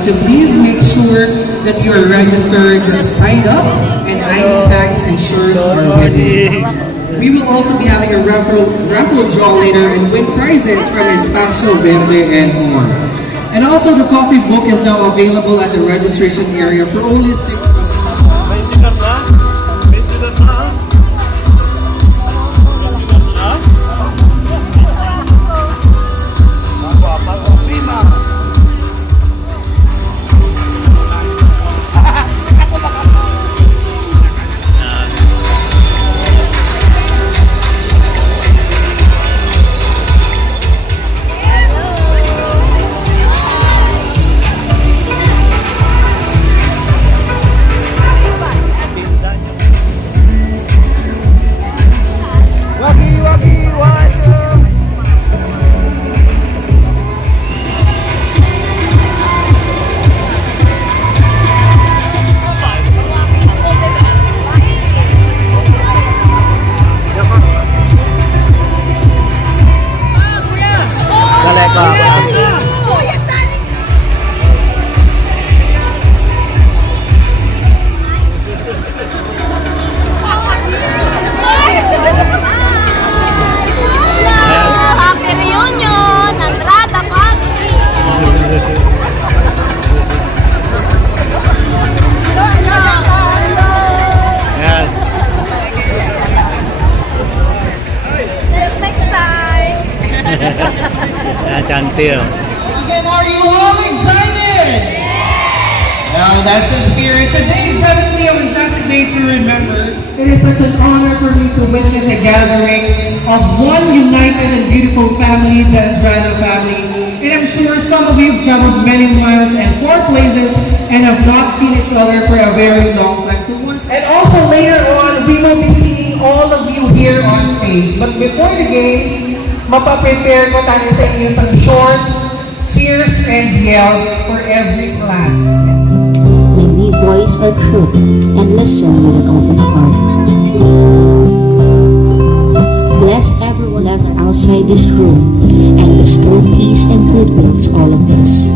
to please make sure that you are registered, signed up, and ID tags and shirts are ready. We will also be having a raffle draw later and win prizes from Espacio Verde and more. And also the coffee book is now available at the registration area for only 6. Chantil. Again, are you all excited? Well, that's the spirit. Today is definitely a fantastic day to remember. It is such an honor for me to witness a gathering of one united and beautiful family, the Andrada family. And I'm sure some of you have traveled many miles and far places and have not seen each other for a very long time. And also later on, we will be seeing all of you here on stage. But before the games, mapaprepare ko tayo sa inyo some short cheers and yells for every clan. May we voice our truth and listen with an open heart. Bless everyone left outside this room and bestow peace and goodwill to all of us.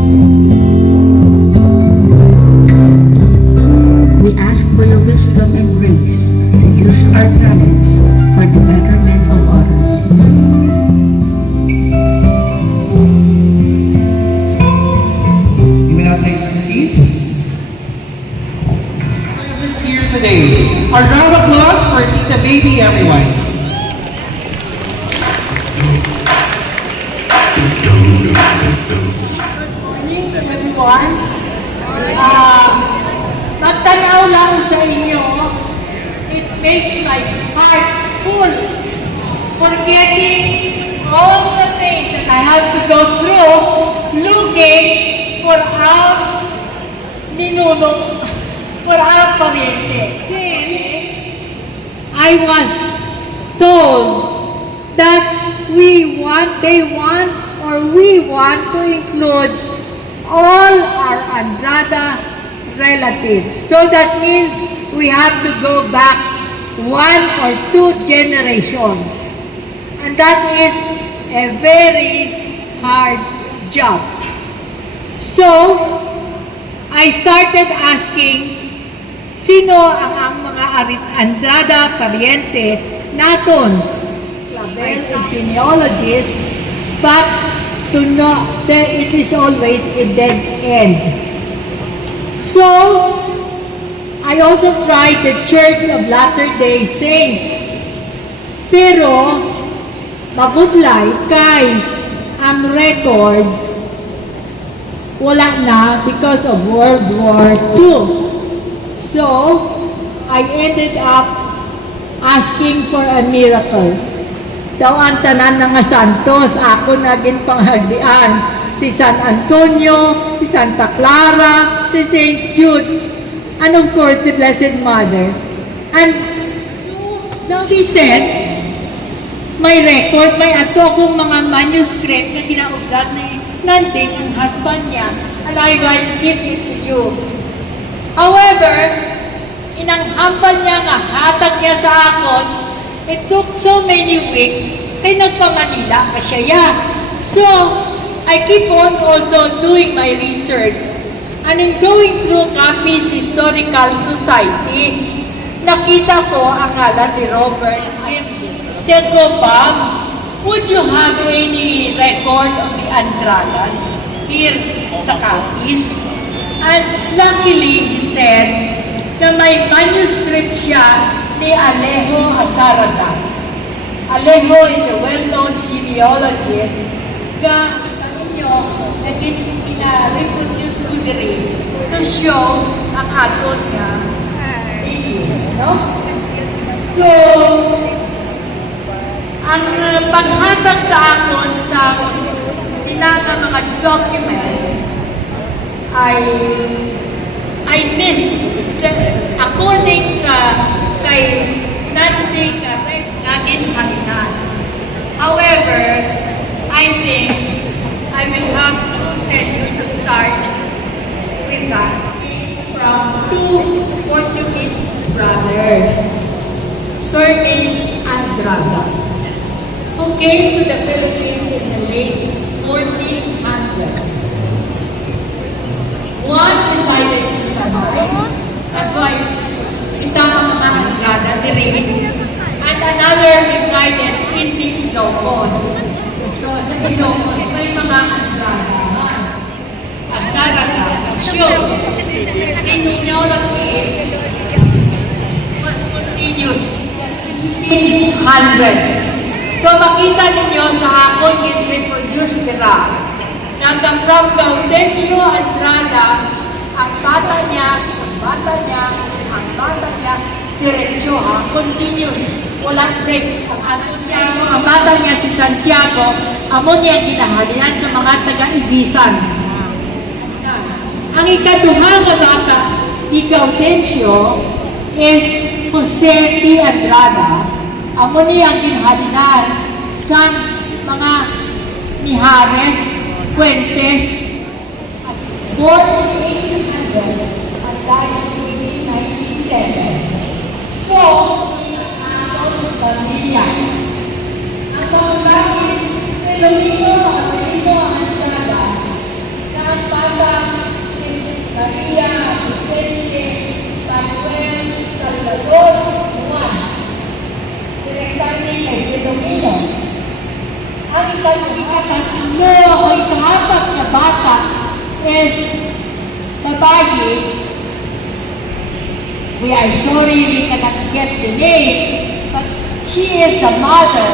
We ask for your wisdom and grace to use our talents for the betterment of others. You may now take your seats. Present here today. A round of applause for Tita Baby, everyone. Good morning, everyone. Magtanaw lang sa inyo, it makes my heart full, forgetting all the things that I have to go through, looking for our ninunong, for our pamilya. Then, I was told that we want to include all our Andrada relatives. So that means we have to go back 1 or 2 generations. And that is a very hard job. So, I started asking, sino ang mga Andrada pariente naton? Clavel genealogists, but to know that it is always a dead end. So, I also tried the Church of Latter-day Saints. Pero, mabudlay kay ang records wala na because of World War II. So, I ended up asking for a miracle. Daw ang tanan ng mga santos, ako naging panghagdian. Si San Antonio, si Santa Clara, si St. Jude, and of course, the Blessed Mother. And she said, may record, may ato akong mga manuscript na ginaugad na nanding ang husband niya, and I will give it to you. However, inanghambal niya nga, hatag niya sa akon, it took so many weeks, kay nagpa-Manila pa siya. So, I keep on also doing my research. And in going through Capiz Historical Society, nakita ko ang ngalan ni Robert. Said ko, Bob, would you have any record of the Andradas here sa Capiz? And luckily, he said na may manuscript siya ni Alejo Azaraga. Alejo is a well-known genealogist na ninyo na pina-reproduce ko rin to show ang aton nga lineage, no? So, ang paghatag sa akon sa sila nga mga documents I missed according sa kay Nandi Karek Nagin Halinan. However, I think I will have to tell you to start with that from two Portuguese brothers, surnamed Andrada, who came to the Philippines in the late 1400s. One decided to Tanay, that's why kita ang mga Andrada diri, and another decided in Ilocos. So sa Ilocos may mga Andrada, Azaraga, sure, genealogy was continuous, 1500. So makita ninyo sa akon yung reproduce nila. Nang from Gaudencio Andrada, ang bata niya, diretso ha, continuous, walang break. Ang bata niya si Santiago, amo niya ginahalian sa mga taga-Ibisan. Ang ikaduha nga bata ni Gaudencio is Jose P. Andrada, amo niya ginahalian sa mga Mijares, Fuentes, at born in 1800 and died in 1897. So, ang pamilya. Ang pangalan is Filomeno Andrada, na ang bata is Maria Vicente Manuel Salvador Juan. Direktamente kay Filomeno. Ang ikatatlo o ikahapat na bata is babae. We are sorry we cannot get the name, but she is the mother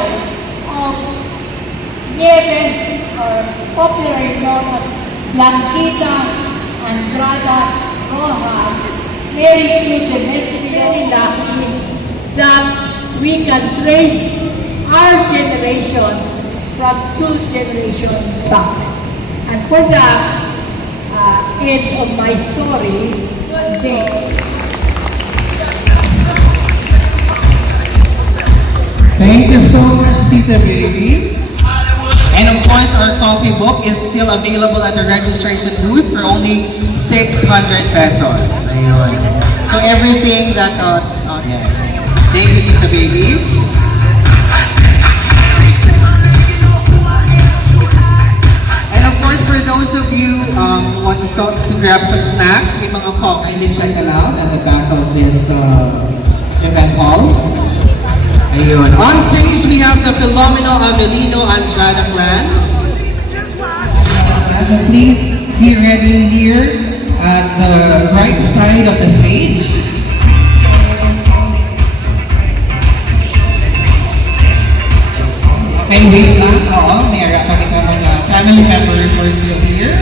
of Nieves, or popularly known as Blanquita Andrada Rojas, married to Demetrio Laki, that we can trace our generation from 2 generations back. And for that, end of my story, Thank you so much, Tita Baby. And of course, our coffee book is still available at the registration booth for only 600 pesos. Ayun. So everything that, yes. Thank you, Tita Baby. And of course, for those of you who want to grab some snacks, may mga kindly check it out at the back of this event hall. Ayun. On stage, we have the Filomeno Avelino Andrada clan. Please be ready here at the right side of the stage. Okay, wait lang. Oo, may pakita mo na family members who are still here.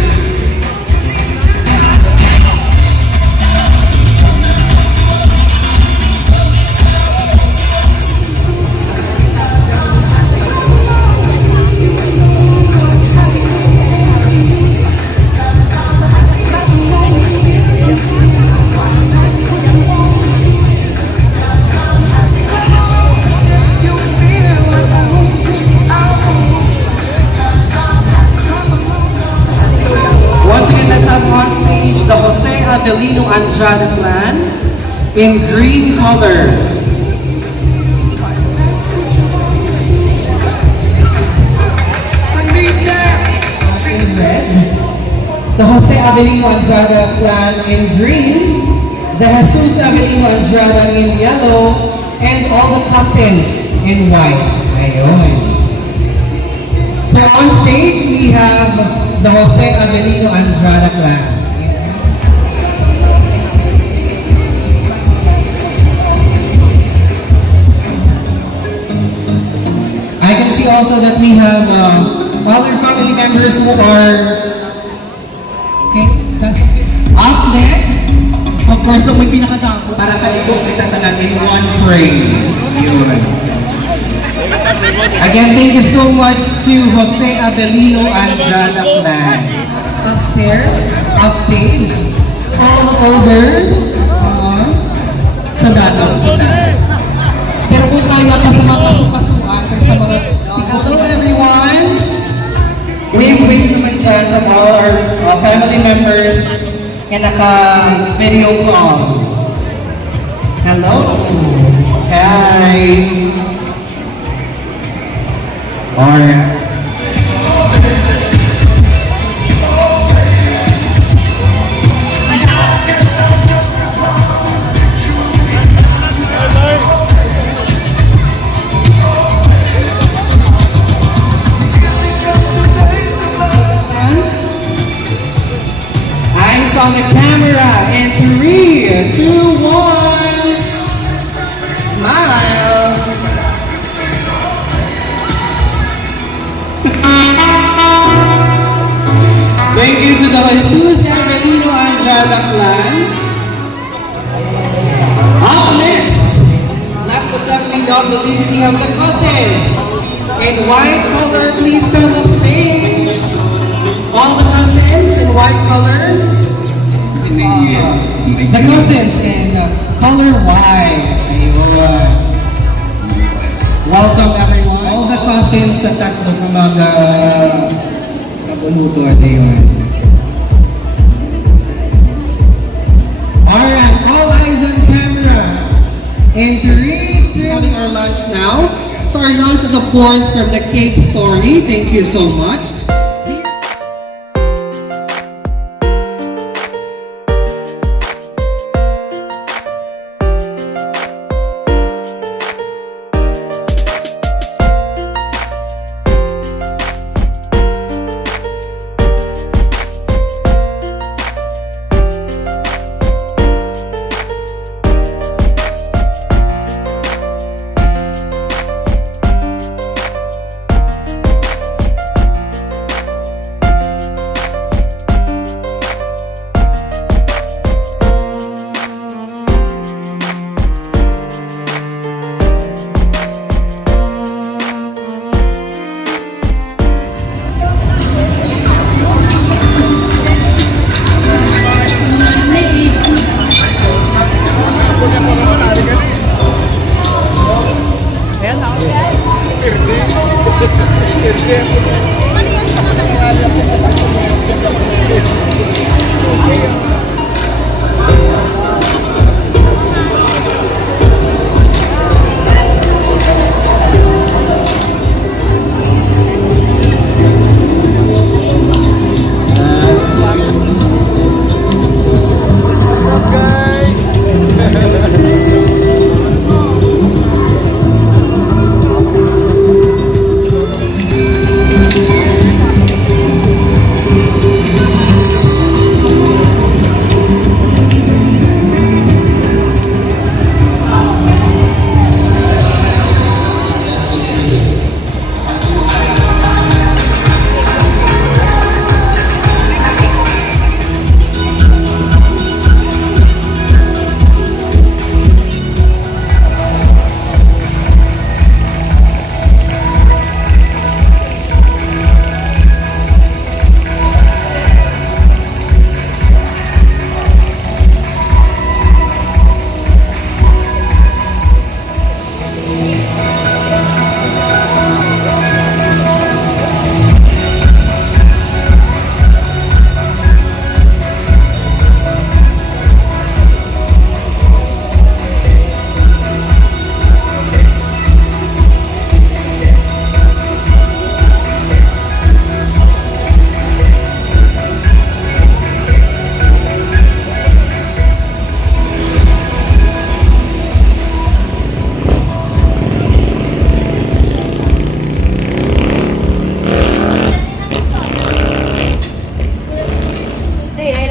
The Jose Avelino Andrada clan in green color. In red. the Jose Avelino Andrada clan in green, the Jesus Avelino Andrada in yellow, and all the cousins in white. Ayun. So on stage, we have the Jose Avelino Andrada clan. I can see also that we have other family members who are up next. Of course, may pinakadako para kalibok kita tanan in one frame. Yun. Again, thank you so much to Jose Avelino Andrada clan. Upstairs, upstage, all the elders sa dalaw kita. Pero kung kaya pa sa mga kasukasuan, sa mga hello everyone! Wave naman dyan from all our family members na naka-video call. Hello! Hi! Alright. Eyes on the camera in 3, 2, 1. Smile. Thank you to the Jesus Avelino Andrada clan. Up next, last but certainly not the least, we have the cousins. In white color, please come up stage. All the cousins in white color. The cousins in color white. Ayun. Welcome everyone. All the cousins sa tatlo na mag-uluto at ayun. Alright, all eyes on camera. In 3, 2, having our lunch now. So our lunch is of course from the Cake Story. Thank you so much.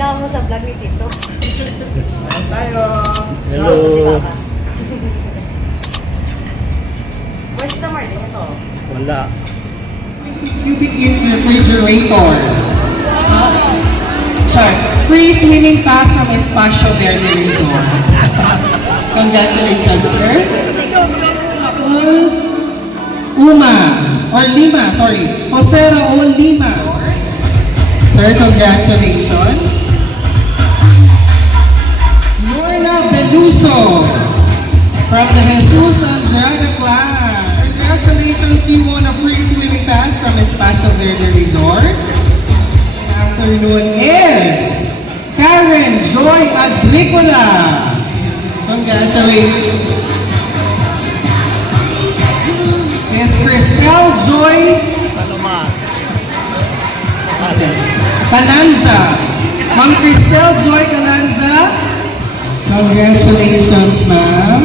Kasama mo sa vlog ni Tito. Hello. Where's the Marlene? Ito. Wala. Cubic inch refrigerator. Char. Free swimming pass from Espacio Verde Resort. Congratulations, sir. Lima, sorry. Jose Raul Lima. Sir, congratulations. Lorna Beluso from the Jesus Andrada class. Congratulations, you won a free swimming pass from Espacio Verde Resort. Good afternoon is Karen Joy Adricola. Congratulations. Miss Cristel Joy Cananza. Ma'am Cristel Joy Cananza. Congratulations, ma'am.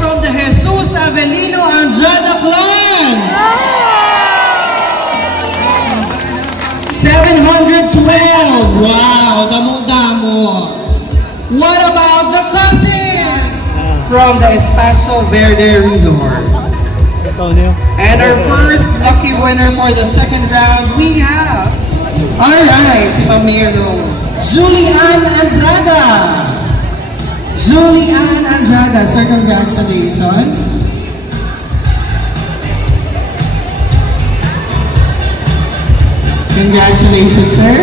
From the Jesus Avelino Andrada clan. 712. Wow, damo-damo. What about the cousins? From the Espacio Verde Resort. And our first lucky winner for the second round, we have, alright, si Pamero, Julian Andrada. Julian Andrada, sir, congratulations. Congratulations, sir.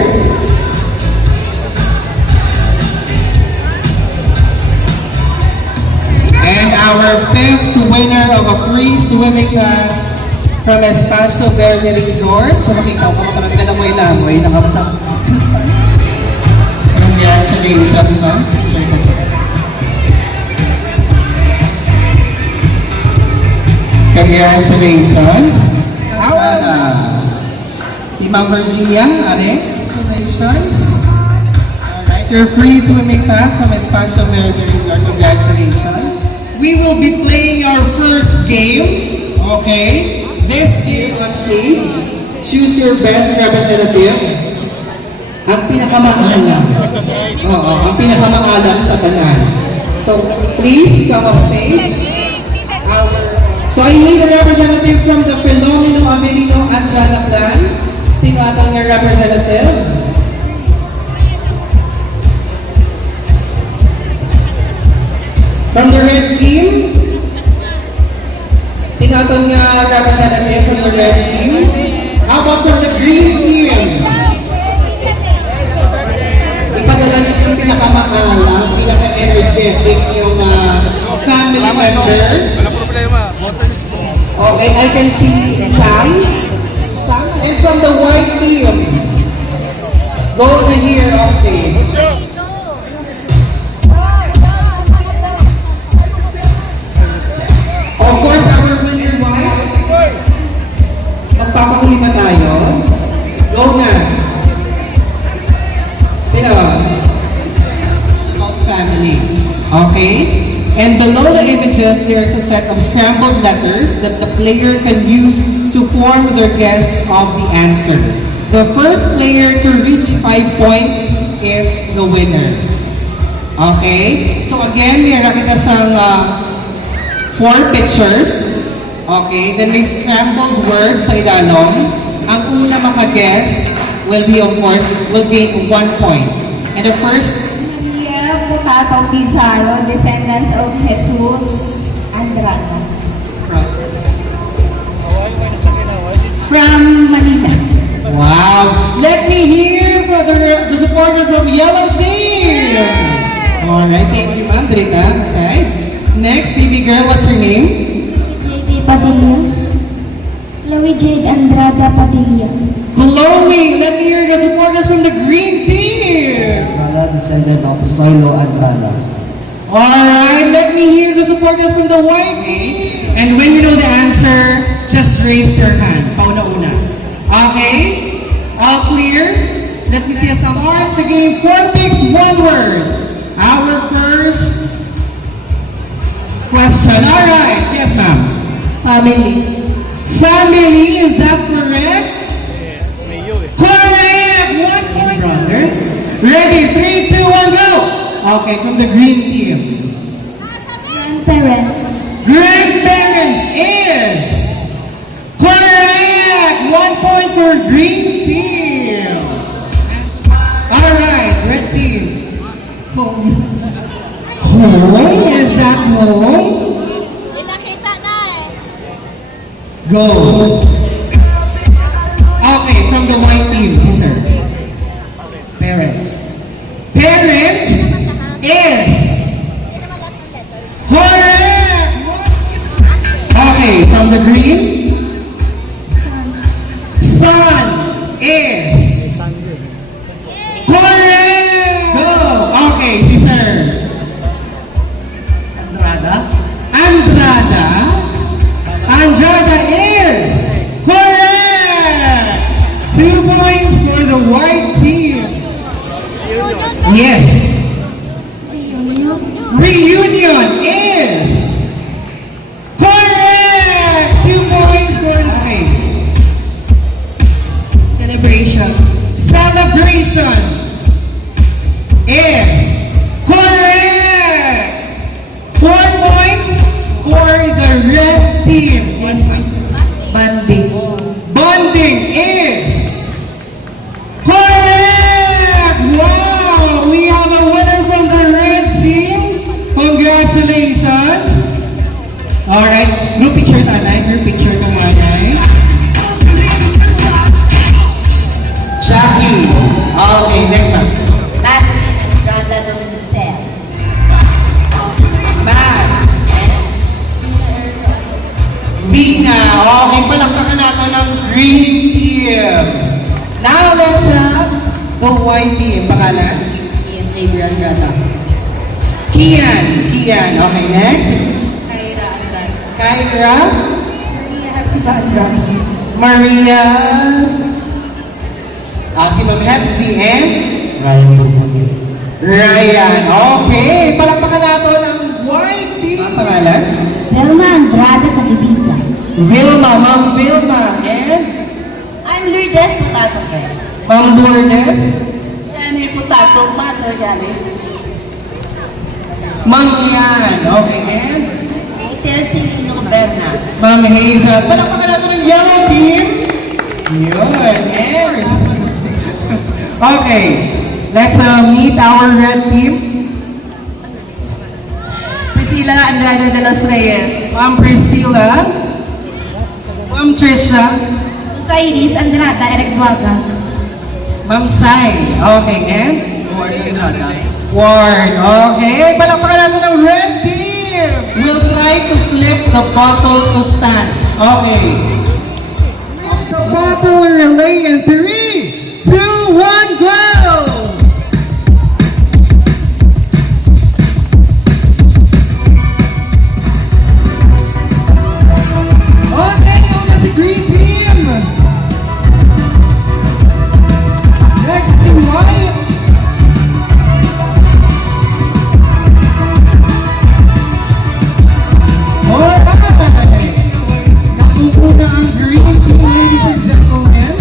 And our fifth winner of a free swimming class from Espacio Verde Resort. So makita ko, makaroon ka na mo ilamoy, nakapasang congratulations, ma'am. Sir, kasi. Congratulations. Si Ma'am Virginia, are, congratulations. Alright, your free swimming pass from Espacio Verde Resort. Congratulations. We will be playing our first game. Okay? This game on stage, choose your best representative. Ang pinakamaalam. Oo, ang pinakamaalam sa tanan. So, please come off stage. So, I need a representative from the Filomeno Avelino Andrada clan. Sino atang your representative? From the red team? Sino atang representative from the red team? How about from the green team? Ipadala niyo yung pinakamaalam, pinaka-energetic yung family member. Wala problema. Okay, I can see Sam. And from the white team, go over here on stage. Of course, our winner white. Magpapakuli pa tayo. Go na. Sino? Family. Okay? And below the images, there's a set of scrambled letters that the player can use to form their guess of the answer. The first player to reach 5 points is the winner. Okay? So again, meron kita sa 4 pictures. Okay? Then may scrambled words sa ilalong. Ang una maka-guess will be, of course, will gain 1 point. And the first Potato Pizarro, descendants of Jesus Andrada. From Manila. Wow! Let me hear for the supporters of Yellow Team! Alright, thank you, ma'am. Drita, aside. Next, baby girl, what's your name? J.D. Padilla. Chloe Jade Andrada Padilla. Chloe! Let me hear the supporters from the green team! Andrada, descendant of Soilo Andrada. Alright, let me hear the supporters from the white team! And when you know the answer, just raise your hand. Pauna-una. Okay? All clear? Let me see us start the game. 4 picks Alright, yes ma'am. Family. Family, is that correct? Correct! 1 point, brother. Ready, 3, 2, 1, go! Okay, from the green team. Grandparents. Grandparents is correct! 1 point for green team. Alright, red team. Home, is that home? Go. Okay, from the white team, sister. Parents. Parents is correct. Okay, from the green. Son is correct. Go. Okay, sister. Andrada. Andrada. Andrada is correct. 2 points for the white team. Yes. Reunion is correct. 2 points for okay. Celebration. Celebration is correct. 4 points for the red team. Banding. Bonding is correct. Wow, we have a winner from the red team. Congratulations. All right, group picture tanay. Group picture tanay. Jackie. Okay, next one. Brother Domicel. Max. Vina. Okay, palakpakan natin ng green team. Now, let's have the white team. Pangalan? Ian Labor Andrada. Kian. Kian. Okay, next. Kyra Andrada. Kyra. Maria Hepzibah Andrada. Maria. Si Ma'am Hepsi and Ryan Burbunya. Ryan. Okay, palakpakan natin ang white team. Pangalan? Velma Andrada Kadibita. Vilma. Ma'am Vilma. And I'm Lourdes Potato Bell. Ma'am Lourdes. Yan ay Potato Materialist. Ma'am Ian. Okay, and Chelsea Lino Bernas. Ma'am Hazel. Palakpakan natin ang yellow team. Yun. Yes. Okay. Let's meet our red team. Priscilla Andrada de los Reyes. Ma'am Priscilla. Ma'am Trisha. Osiris Andrada Eric Duagas. Ma'am Sai. Okay, and Ward Andrada. Ward. Okay. Palakpakan natin ang red team. We'll try to flip the bottle to stand. Okay. The bottle relay in 3, 2, 1, go! Okay, now that's the green team. Next to white. Alright. Nakupo na ang green team, ladies and gentlemen.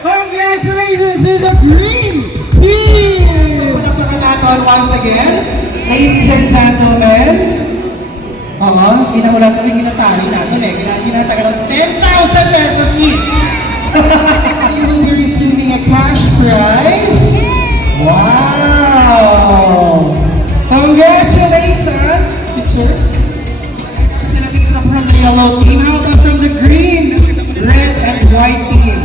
Congratulations to the green team! Palakpakan natin once again. Ladies and gentlemen. Oo, ginaulat ko yung ginatali natin eh. Ginatali ng 10,000 pesos each. You will be receiving a cash prize. Wow! Congratulations! Picture. From the yellow team. How about from the green, red, and white team?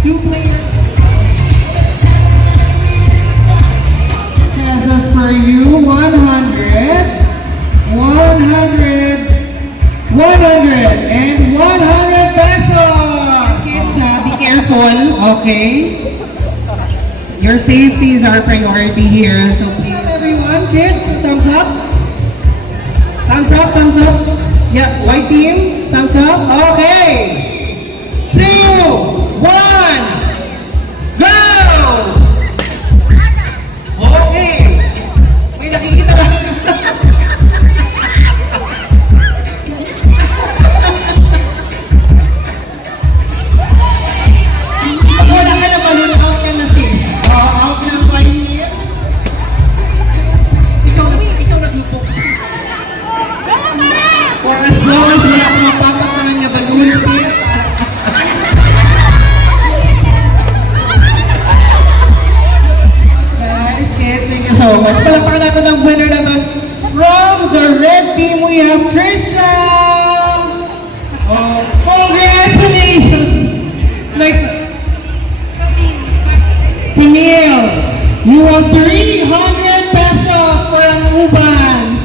2 players. Pesos for you, 100. okay? Your safety is our priority here, so please. Everyone, kids, thumbs up. Thumbs up, thumbs up. Yeah, white team, thumbs up. Okay. 2, 1, go! Okay. May nakikita na. Wala ka na balloon, out ka na sis. Out na ang white team. Ikaw naglupok. For as long as wala akong mapapatangan na balloon sis. Guys, kids, thank you so much. Palapakan natin ang winner natin. From the red team, we have Trisha! Oh, congratulations! Next. Camille, you won 300 pesos for an uban.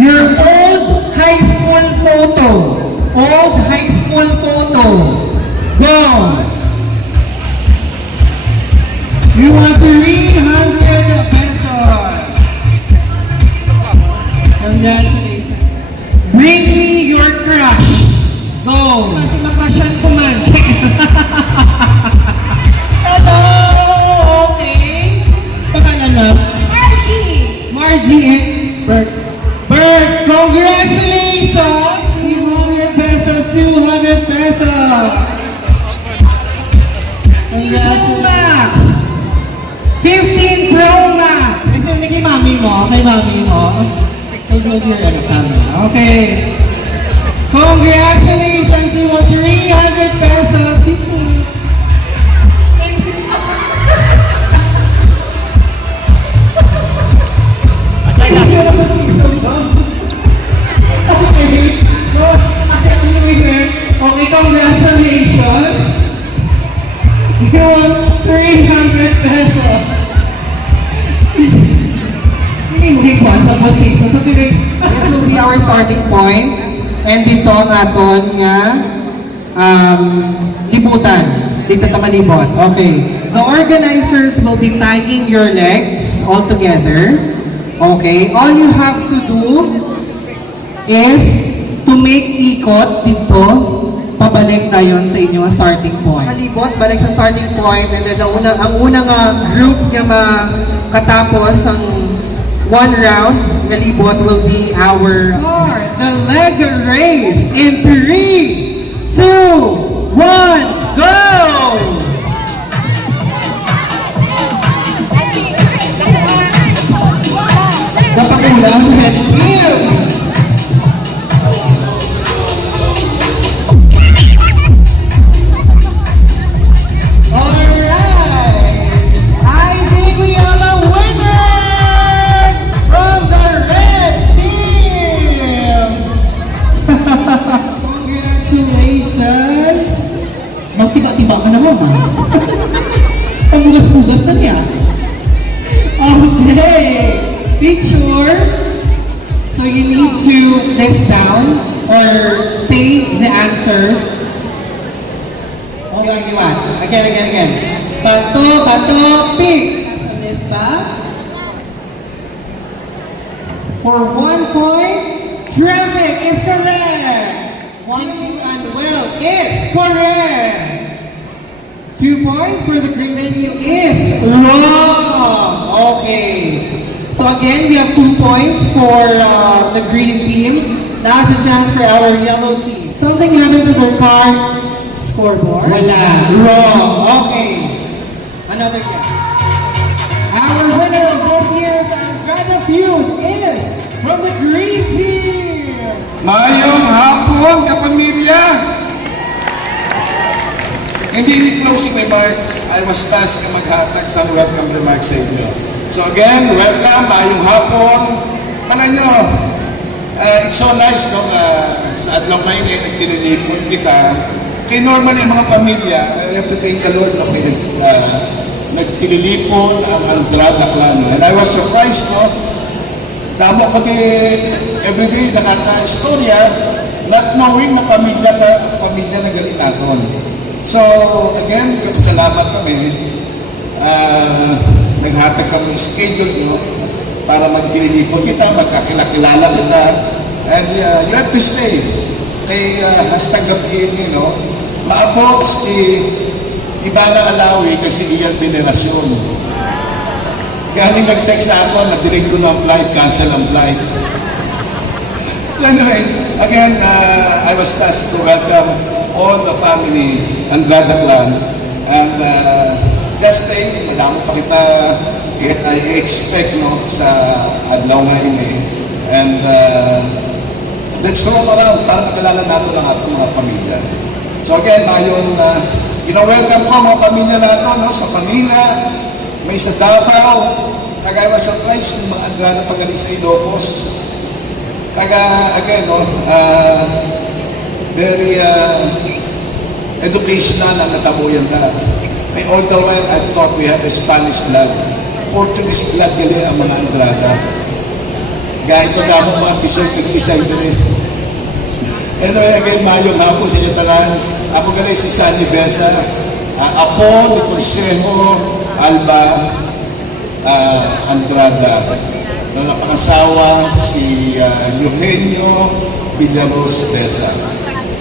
Your old high school photo. Old high school photo. Go! You want 300 pesos. Congratulations. Bring me your crush. Go. Kasi makrushan ko man. Hello. Okay. Pangalan na? Margie and Bert. Bert, congratulations. 200 pesos, 200 pesos. Congratulations. Max. 15 Pro Max! Ito na kay mami mo, kay mami mo. Kay your camera. Okay. Congratulations! You won 300 pesos. Thank you. Okay. So, okay, congratulations. You won 300 pesos. This will be our starting point. And dito ang aton nga libutan. Dito ta malibot. Okay. The organizers will be tagging your legs all together. Okay. All you have to do is to make ikot dito. Pabalik tayo sa inyong starting point. Malibot, balik sa starting point, and then ang unang group niya makatapos ang one round, malibot, will be our the leg race in 3, 2, 1, go! Napakulang, and here! Congratulations! Magtiba-tiba ka naman, ha? Pagbugas-bugas na niya. Okay! Picture. So you need to list down or say the answers. Okay, what? Again. Bato, pick. Nasa lista. For 1 point, traffic is correct. 1 and well is correct. 2 points for the green menu is wrong. Okay. So again, we have 2 points for the green team. Now is a chance for our yellow team. Something happened to their car scoreboard. Wala. Wrong. Okay. Another guess. Our winner of this year's Andrada Feud is from the green team. Mayong hapon, kapamilya! Hindi ni-closing remarks, I was tasked na maghatag sa welcome remarks sa inyo. So again, welcome, mayong hapon. Alam nyo, it's so nice no, sa adlaw ngayon eh, nagtinilipon kita. Kaya normally mga pamilya, I have to thank the Lord, no, nagtililipon ang Andrada clan. And I was surprised, no? Damo ko everyday nakaka-istorya, not knowing na pamilya na galing natin. So, again, salamat kami. Naghatag kami ng schedule nyo para magkililipo kita, magkakilala kita. And you have to stay. Kay hashtag gabihin, maabot si Ibana Alawi kasi iyan venerasyon. Kaya nung nag-text sa ako, nag-delete ko ng flight, cancel ang flight. So anyway, again, I was tasked to welcome all the family Andrada clan. And just stay, madami pa kita I-expect sa adlaw ngayon eh. And let's roam around para makilala natin ang ating mga pamilya. So again, ngayon, welcome ko mga pamilya natin sa Manila, may sa Davao. I was surprised ng mga Andrada pagaling sa Ilocos. Again, very educational ang natabuyan ka. May all the while, I thought we have a Spanish blood. Portuguese blood gali ang mga Andrada. Gaya ito na mga kisay gali. Anyway, again, mayong hapon sa inyo tanan. Ako gali si Sunny Besa, apo ni Consejo Alba Andrada. Napangasawa si Eugenio Villaros Besa.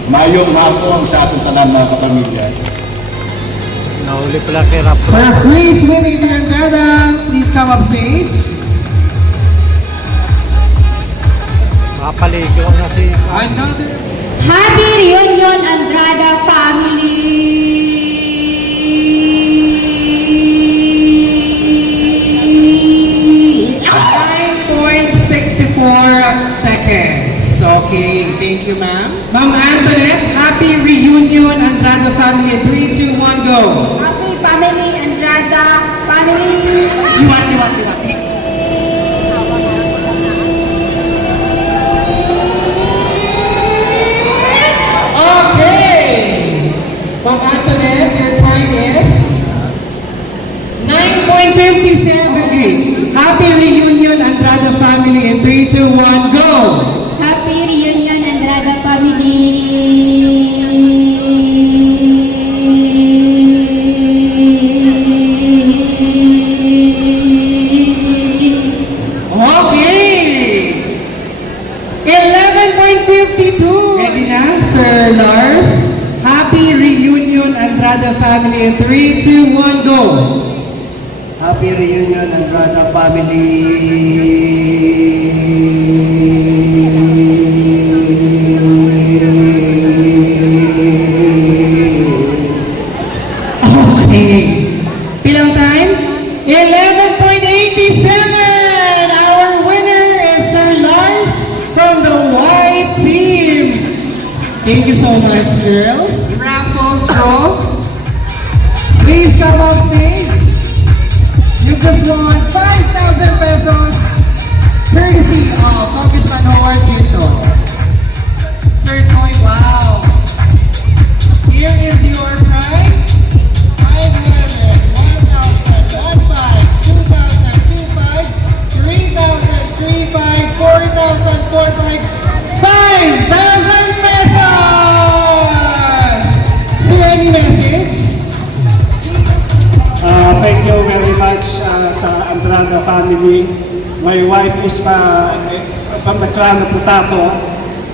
Mayong hapon sa ating tanan mga kapamilya. Nauli pala kay Rap. For free swimming in Andrada, please come up stage. Mapaligo na si... Another... Happy reunion, Andrada family! 9.64 seconds. Okay, thank you, ma'am. Ma'am Antoinette, happy reunion, Andrada family. 3, 2, 1, go. Happy family, Andrada family! You want. Okay. Ma'am Antoinette, your time is 9.57. Happy reunion, Andrada family. In 3, 2, 1, go. Happy reunion, Andrada family! Okay. 11.52. Ready na, Sir Lars? Happy reunion, Andrada family. In 3, 2, 1, go. Happy reunion, Andrada Okay. Bilang time? 11.87. Our winner is Sir Lars from the white team. Thank you so much, girls. Raffle draw. Please come on stage. You just won 5,000 pesos courtesy of Congressman Howard Quinto. Sir Toy, wow. Here is your prize. 500, 1,000, 1,500, 2,000, 2,500, 3,000, 3,500, 4,000, 4,500, 5,000 pesos! Sir, any message? Thank you very much sa Andrada family. My wife is from the clan of Putato,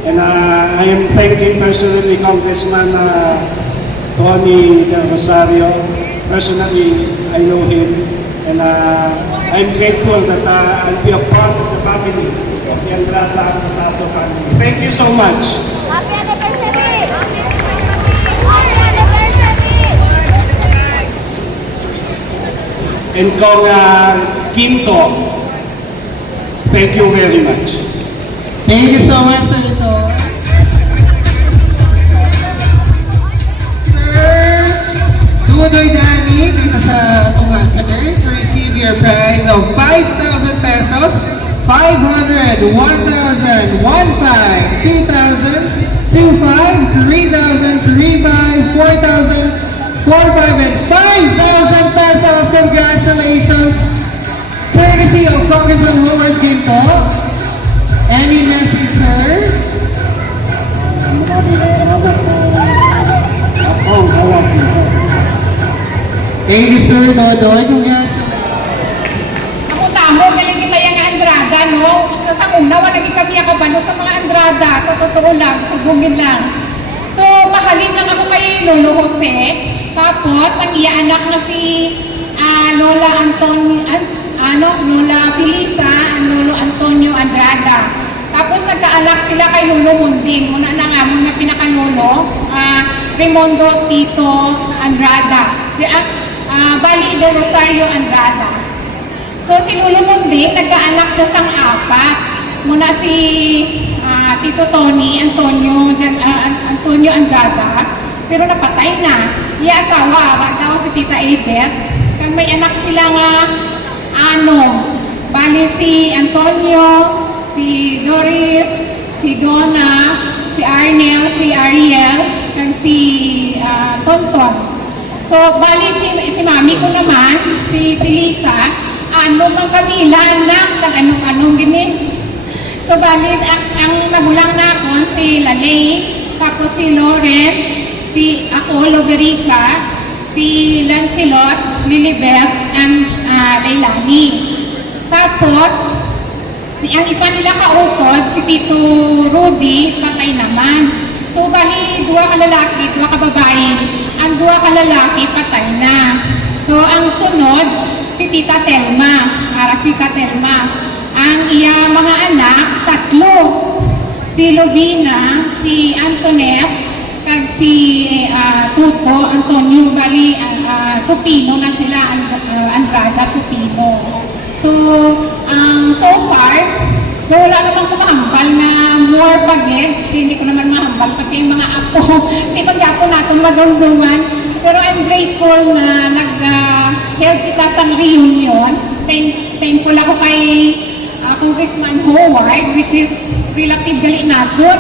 and I am thanking personally Congressman Tony Del Rosario. Personally, I know him, and I'm grateful that I'll be a part of the family, of the Andrada and Putato family. Thank you so much. Happy anniversary! Happy anniversary! And Kong Quinto, thank you very much. Thank you so much, Sir Toy. Sir Dudoy Dani, dito sa itong massacre, to receive your prize of 5,000 pesos, 500, 1,000, 1,500, 2,000, 2,500, 3,000, 3,500, 4,000, 4,500, and 5,000 pesos. Congratulations! Courtesy of Congressman Howard Quinto. Any message, sir? Oh, Thank you, Sir Dodoy. Congratulations. Ako tamo, galing kita yung Andrada, no? Sa una, wala kami akabano sa mga Andrada, sa totoo lang, sa bungin lang. So, mahalin lang ako kay Lolo Jose. Tapos, ang iya anak na si Lola Lola Felisa, Lolo Antonio Andrada. Tapos, nagkaanak sila kay Lolo Munding. Muna na nga, muna pinakalolo, Raimondo Tito Andrada. Bali de Rosario Andrada. So, si Lolo Munding, nagkaanak siya sang apat. Muna si Tito Tony Antonio Andrada, pero napatay na. Iya asawa, daw si Tita Edith. Kag may anak sila nga bali si Antonio, si Doris, si Donna, si Arnel, si Ariel, kag si Tonton. So, bali si mami ko naman, si Felisa, bang Camila, anak, kag anong gini. So, bali, ang magulang na ako, si Lalay, tapos si Lawrence, si ako, Loverica, si Lancelot, Lilibet, and Lailani. Tapos, ang isa nila kautod, si Tito Rudy, patay naman. So, bali, dua ka lalaki, dua ka babae. Ang dua ka lalaki, patay na. So, ang sunod, si Tita Telma, para si Tita Telma. Ang iya mga anak, tatlo. Si Lovina, si Antoinette, kag si Tuto, Antonio, bali, Tupino na sila, Andrada, Tupino. So, so far, wala naman ko mahambal na more pagid, hindi ko naman mahambal, pati yung mga apo, hindi mag-apo natin madungdungan. Pero I'm grateful na nag-help kita sa reunion. Thankful ako kay Congressman Howard, which is relative gali natin.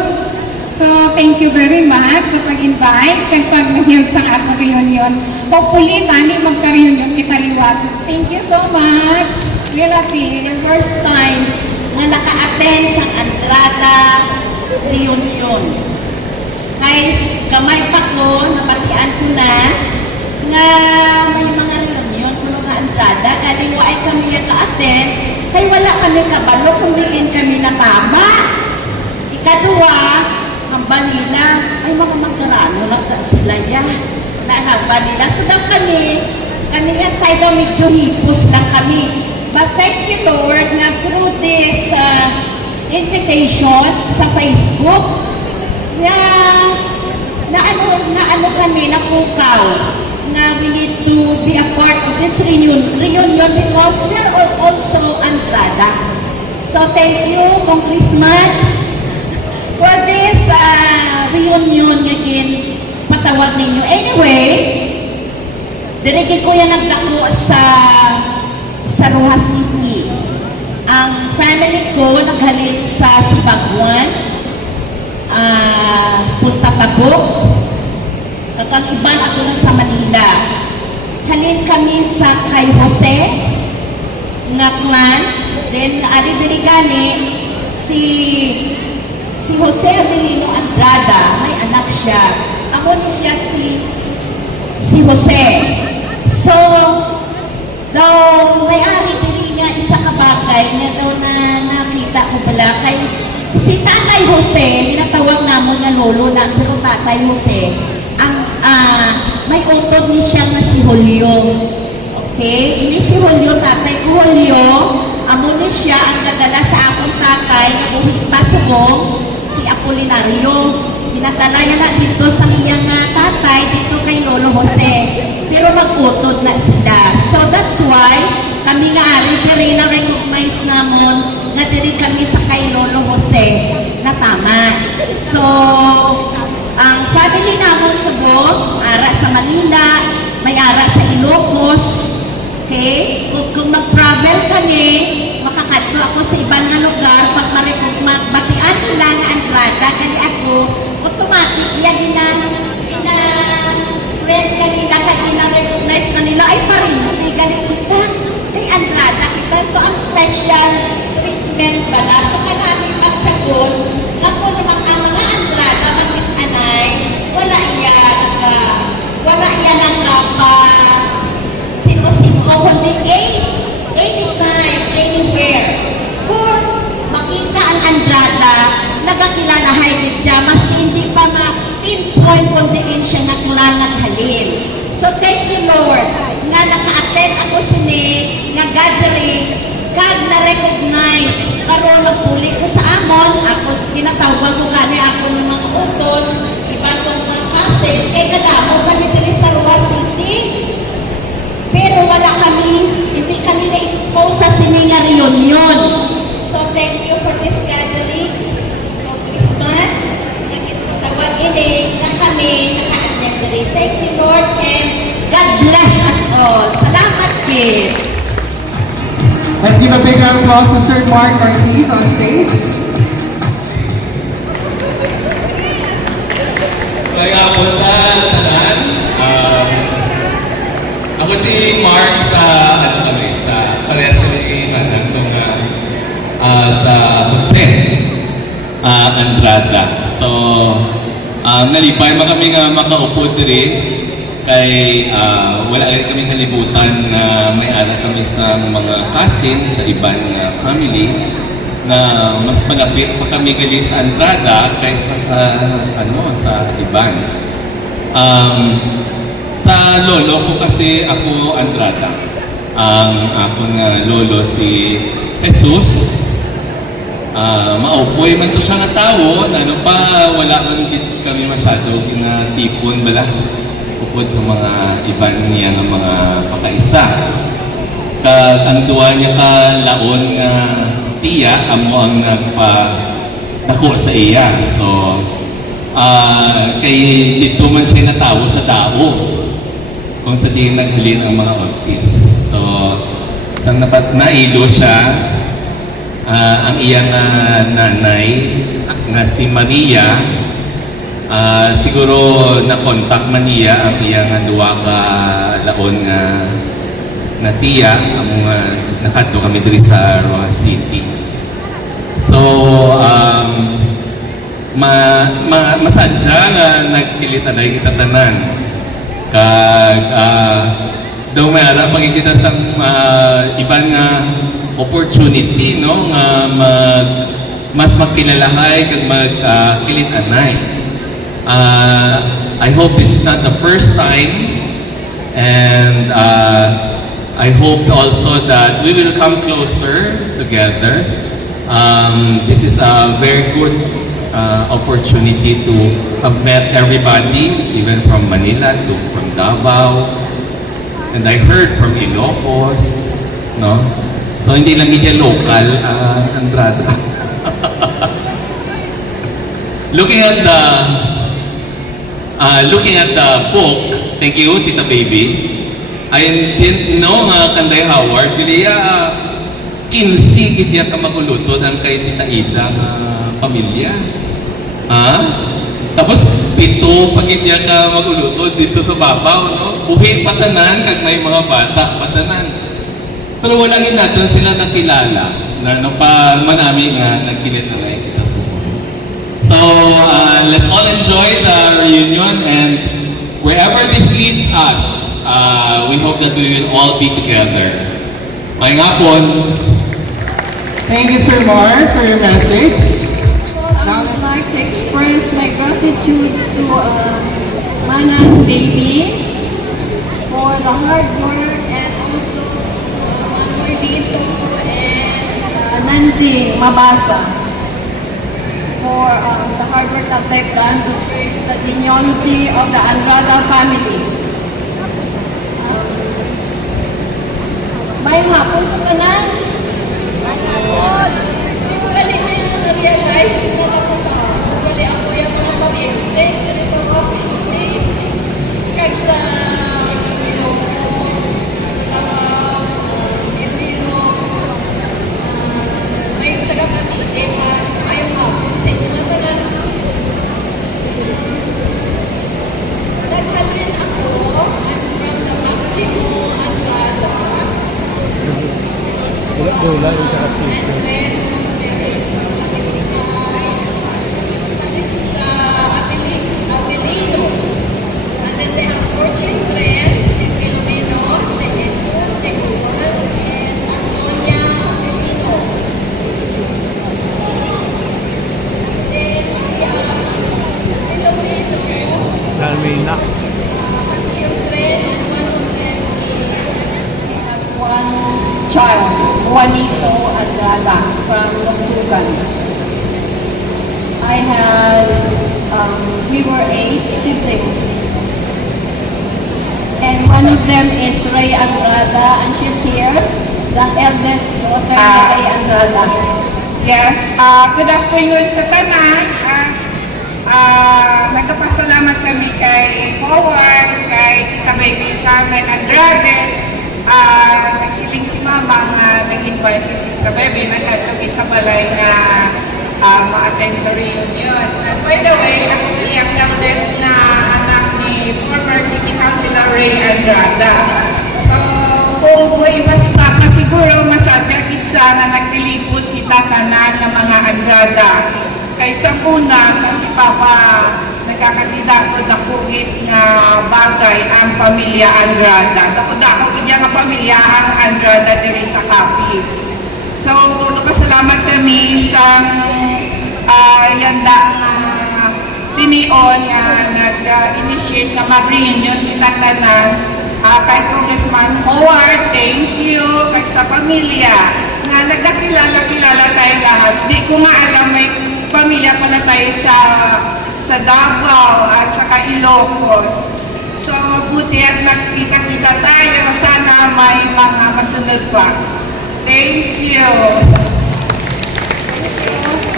So, thank you very much sa pag-invite kag pag-help sa atong reunion. Hopefully, tani magka-reunion kita liwat. Thank you so much, relative. First time na naka-attend sa Andrada reunion. Guys, kamay pa ko, napatian ko na nga may mga reunion kuno nga Andrada, kaliwa ay kami naka-attend, kay wala kami kabalo kundiin kami na mama. Ikaduwa, ang banila, ay mga magkarano lang sila yan. Nahaba nila. So daw kami nga side daw medyo hipos lang kami. But thank you Lord na through this invitation sa Facebook na ano kami, napukaw na we need to be a part of this reunion because we are also Andrada. So thank you, Congressman, for this reunion again, patawag ninyo. Anyway, dirigid ko yan nagdako sa Rojas City. Ang family ko naghalin sa Sibaguan, Punta Tabok, ang iban ako na sa Manila. Halin kami sa kay Jose nga clan, then ari gani si Jose Avelino Andrada, may anak siya. Amo ni siya si Jose. So, daw may-ari dili nga isa ka bagay nga daw na nakita ko pala kay si Tatay Jose, tinatawag namon nga lolo na pero Tatay Jose, ang may utod ni siya nga si Julio. Okay? Ini si Julio, tatay ko Julio, amo ni siya ang nagdala sa akong tatay na buhit pasugong si Apolinario. Pinatalayan na dito sa iyang tatay, dito kay Lolo Jose. Pero magutod na sila. So that's why kami nga diri na recognize namon nga diri kami sa kay Lolo Jose na tama. So ang family namon subot, ara sa Manila, may ara sa Ilocos. Okay? Kung mag-travel kami, makakadto ako sa ibang nga lugar, pag magbatian nila nga Andrada, kaya ako, automatic yan friend kanila, kanila recognize kanila, ay parin, may galing kita, ay Andrada kita. So, ang special treatment pala. So, kanami at sagot, ako naman ang mga Andrada, maging-anay, wala yan ang anytime, anywhere. Kung makita ang Andrada, nagkakilala higit siya, mas hindi pa ma-pinpoint kung diin siya nga clan ng Halil. So thank you Lord, nga naka-attend ako sini, nga gathering, God na-recognize, karoon ng puli ko sa amon, ako tinatawag ko gani ako ng mga utol, iba kong mga kases, kaya kadamo kami dito sa Rua City, pero wala kami, hindi kami na-expose sa sininga reunion. So thank you for this gathering of Christmas, nagtawag ini na kami naka-attend rin. Thank you Lord and God bless us all. Salamat kid. Let's give a big round of applause to Sir Mark Ortiz on stage. Kaya po sa tanan, ako si Mark sa, parehas kami sa Jose Andrada. So, nalipay mo kami nga makaupo diri kay wala rin kami kalibutan na may anak kami sa mga cousins sa ibang family na mas malapit pa kami gali sa Andrada kaysa sa iban. Sa lolo ko kasi ako Andrada. Ang akong lolo si Jesus. Maupoy man to siya nga tao, ano pa, wala man din kami masyado kinatipon bala upod sa mga iban niya ng mga pakaisa. Ang duwa niya ka laon nga tiya, amo ang nagpa-dako sa iya. So, kay dito man siya natawo sa tao kung sa di naghalin ang mga Ortiz. So, isang nailo siya, ang iyang nanay na si Maria, siguro na-contact man niya ang iyang duwa ka laon na tiya ang nakadto kami diri sa Rua City. So, masadya nga nagkilit aday kita tanan. Kag daw may ara magkikita sa ibang opportunity no nga mas magkilalahay kag magkilit anay. I hope this is not the first time, and I hope also that we will come closer together. This is a very good opportunity to have met everybody, even from Manila to from Davao, and I heard from Ilocos, no? So hindi lang ito local, Andrada. Looking at the book, thank you, Tita Baby. I didn't know nga Kanday Howard, diliya 15 gid ka maguluto ang kay Tita Ida nga pamilya. Tapos 7 pag gid ka maguluto dito sa Babaw, no? Buhi patanan kag may mga bata patanan. Pero wala gid natin sila nakilala na pa manami nga nagkilit na kita sa So, let's all enjoy the reunion, and wherever this leads us, we hope that we will all be together. May ngapon. Thank you, Sir Mark, for your message. I would like to express my gratitude to Manang Baby for the hard work, and also to Manoy Dito and Nandi Mabasa for the hard work that they've done to trace the genealogy of the Andrada family. May hapon sa tanan. Hindi ko gali na-realize na gali ako yung mga pag-iites na sa Roxy kag sa Ilocos, sa Davao, Iloilo, may taga-Cavite pa. Mayong hapon sa inyo na tanan. Naghalin ako, I'm from the Maximo Andrada. Wala yung sa And then, Apelido. And then they have 4 children, si Filomeno, si Jesus, si Juan, child, Juanito Andrada from Lugtugan. I had, we were 8 siblings. And one of them is Ray Andrada, and she's here, the eldest daughter of Ray Andrada. Yes, good afternoon sa tanan. Nagpapasalamat kami kay Howard, kay Tita Baby Carmen Andrade. Nagsiling si Mama nga nag-invite si Tita Baby, nagkatugit sa balay na ma-attend sa reunion. And by the way, ako yung eldest na anak ni former City Councilor Ray Andrada. So, kung buhay pa si Papa, siguro masadya kitsa na nagtilipod kita tanan ng mga Andrada. Kaysa una, sa si Papa nagkakatidato na kugit nga bagay ang pamilya Andrada. Dako-dako kanya nga pamilya ang Andrada diri sa Capiz. So, nagpasalamat kami sa yanda nga tinion nga nag-initiate na mag-reunion kita tanan. Kay Congressman Howard, thank you. Kay sa pamilya nga nagkakilala-kilala tayo lahat. Di ko nga alam may pamilya pala tayo sa Davao at sa Ilocos. So, buti at nakita-kita tayo. Sana may mga masunod pa. Thank you.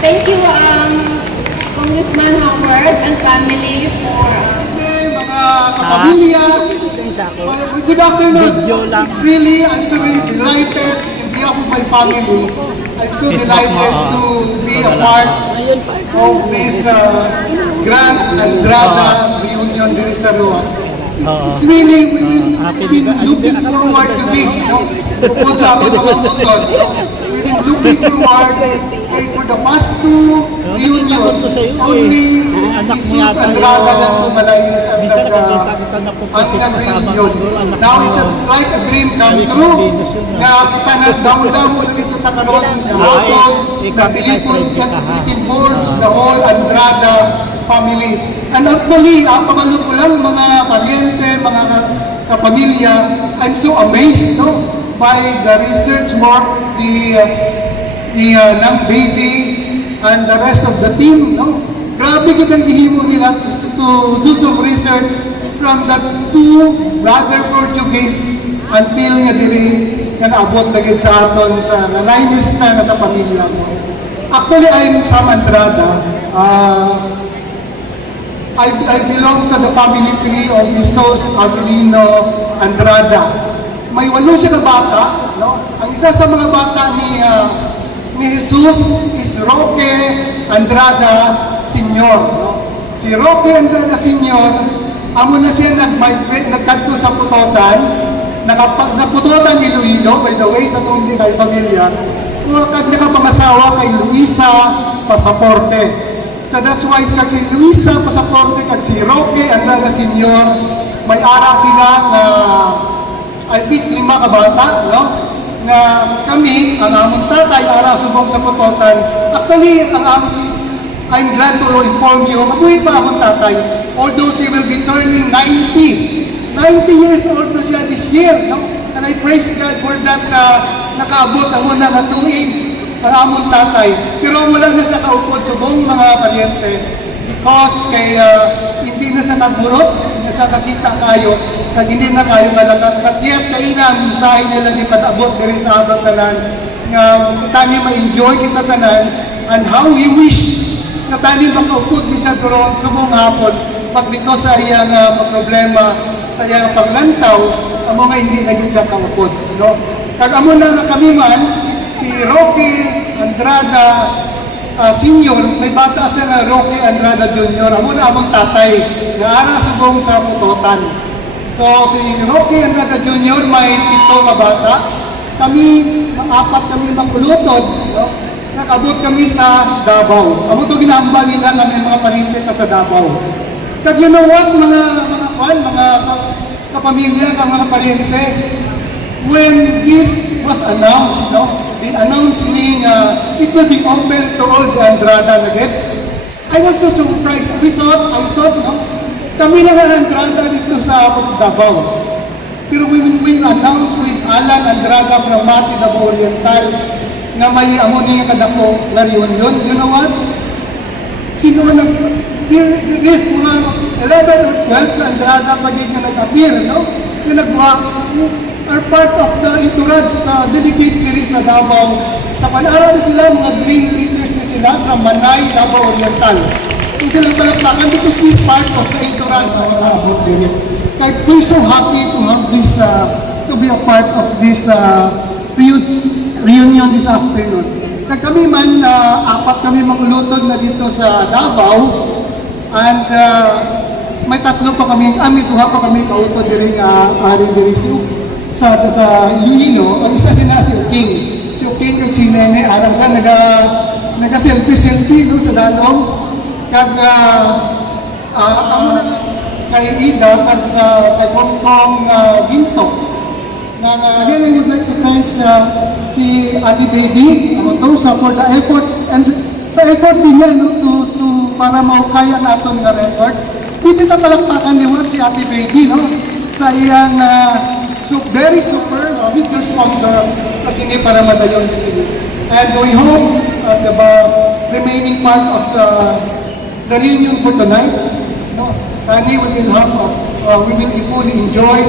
Thank you, Congressman Howard and family for Mga kapamilya, good afternoon. It's really, I'm so really delighted in behalf of my family. I'm so delighted to be a part of this Grand Andrada reunion diri sa Ruas. It's really, we've been looking forward to this. Bukod sa akin mga utod, we've been looking forward for the past 2 reunions. Only Jesus Andrada lang pumalayo sa reunion. Now it's like a dream come true. Nga kita na damo-damo lang ito takaroon ng hapon, na Philippine boards, the whole Andrada family. And actually, pangalo ko lang mga paryente, mga kapamilya, I'm so amazed by the research work, the Nang Baby, and the rest of the team. Grabe kitang gihimo nila to do some research from the 2 brother Portuguese until nga dili nga naabot na gid sa aton sa nalainis na sa pamilya mo. Actually, I'm Sam Andrada. I belong to the family tree of Jesus Avelino Andrada. May 8 siya na bata. Ang isa sa mga bata ni Jesus is Roque Andrada Sr. Si Roque Andrada Sr., amo na siya nagkanto sa Putotan, naputotan ni Luilo, by the way, sa itong hindi kayo familia, kag nakapangasawa kay Luisa Pasaporte. So that's why kag si Luisa Pasaporte kag si Roque Andrada Sr., may ara sila na I think 5 ka bata, nga kami, ang among tatay, ara subong sa Putotan. Actually, I'm glad to inform you, mabuhay pa among tatay, although she will be turning 90. 90 years old na siya this year, and I praise God for that, nakaabot ang una na tuig ang among tatay. Pero wala na siya kaupod subong mga paryente, because hindi na sa nagburot, hindi na sa nakita kayo, kag hindi na kayo nakatiyat kayo na mensahe nila ni padabot diri sa ato tanan nga tani ma-enjoy kita tanan, and how we wish na tani makaupod ni sa turon subong hapon pag bito sa iyang problema sa iyang paglantaw, amo nga hindi na gyud siya kaupod. Kag amo na kami man si Roque Andrada Senior, may bata siya na Roque Andrada Junior. Amo na among tatay nga ara subong sa Putotan. So, si Roque Andrada Junior may 7 na bata. Kami, 4 kami makulutod, nakabot kami sa Davao. Amo to ginambal nila nga may mga parinte ka sa Davao. Kag you know what, mga kapamilya, mga parinte, when this was announced, in announcing it will be open to all the Andrada Nugget, I was so surprised. I thought, kami na Andrada dito sa Davao. Pero when we announced with Alan and Andrada from Mati, Davao Oriental, nga may amo niya kadako nga reunion. You know what? Sino nag this mga 11 or 12 na Andrada pagid nga nag-appear, no? Yung are part of the entourage sa delegate diri sa Davao. Sa panara sila, mga green research na sila from Manay, Davao Oriental. Kung silang palakpakan, because this part of the entourage sa mga abot diri. Kaya we're so happy to have this, to be a part of this reunion this afternoon. Kaya kami man, apat kami maglutod na dito sa Davao, and may tatlo pa kami, may duha pa kami kautod diri nga ari diri sa Iloilo. Ang isa sila si King. Si King at si Nene araw ka naga-selfie no sa dalong. Kag kay Ida kag sa kay Pongpong Ginto. Again, I would like to thank si Ate Baby for the effort and sa effort din niya no, to para maukaya natin nga record. Dito na palakpakan ni si Ate Baby no, sa iyang very super major sponsor kasi ni para madayon din sila. And we hope at the remaining part of the reunion for tonight, no, we will have we will fully enjoy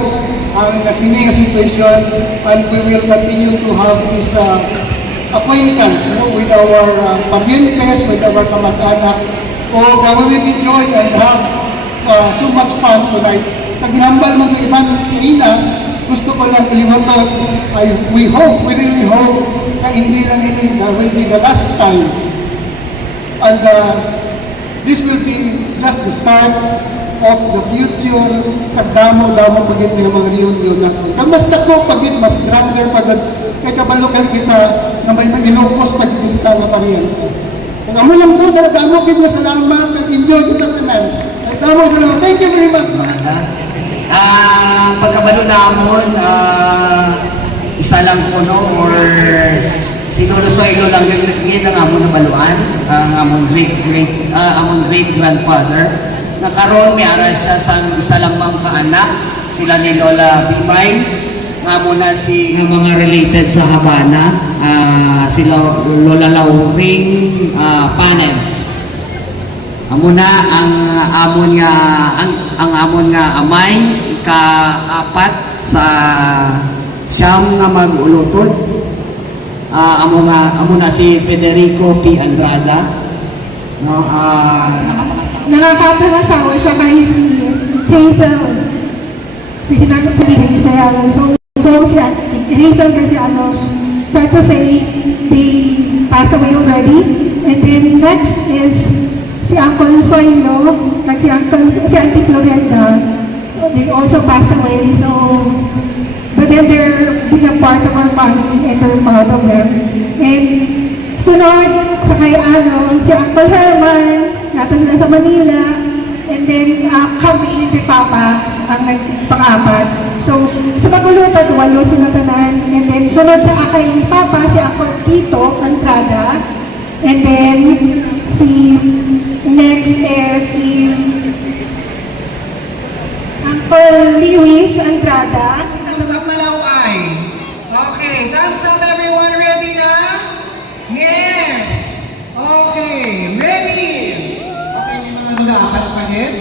ang sini situation, and we will continue to have this acquaintance with our parientes, with our kamag-anak. We will enjoy and have so much fun tonight. Naghambal man sa ibang kanina, gusto ko lang ilimutan, we really hope na hindi lang ini will be the last time. And this will be just the start of the future pagdamo-damo pagit ng mga reunion natin. Kamasta ko pagit mas grander pagit kay kabalo kali kita na may mailokos pagit kita nga pariente. Kung amo lang to, damo kit masalamat at enjoy kita tanan. Damo salamat. Thank you very much. Pagkabalo namon, isa lang ko no, or sinulosoylo lang yun ang amon na baluan, ang amon great grandfather. Nakaroon may aral siya sa isa lang mang kaanak, sila ni Lola Bimay, amo na si mga related sa Habana, sila Lola Lauring Panes. Amo na ang amon nga amay ikaapat sa siyam nga mag-ulutod. Amo na si Federico P. Andrada. No, Nakakapangasawa siya kay si Hazel. Si hinagot ni Hazel. So si Hazel kasi sad to say, they passed away already. And then next is si Uncle Soylo, like si Auntie Florenda. They also passed away. So, but then they're being a part of our family and we're proud of them. And sunod sa kay si Uncle Herman, nato sila sa Manila, and then kami, ni Papa, ang nagpang-apat. So, sa pag-ulutad, 8 sila tanan, and then sunod sa akay ni Papa, si Uncle Tito Andrada, and then next is si Uncle Lewis Andrada. Thumbs up malaway. Okay, thumbs up everyone. Ready na? Yes! Okay, ready! Okay, may mga nag-aakas pa din.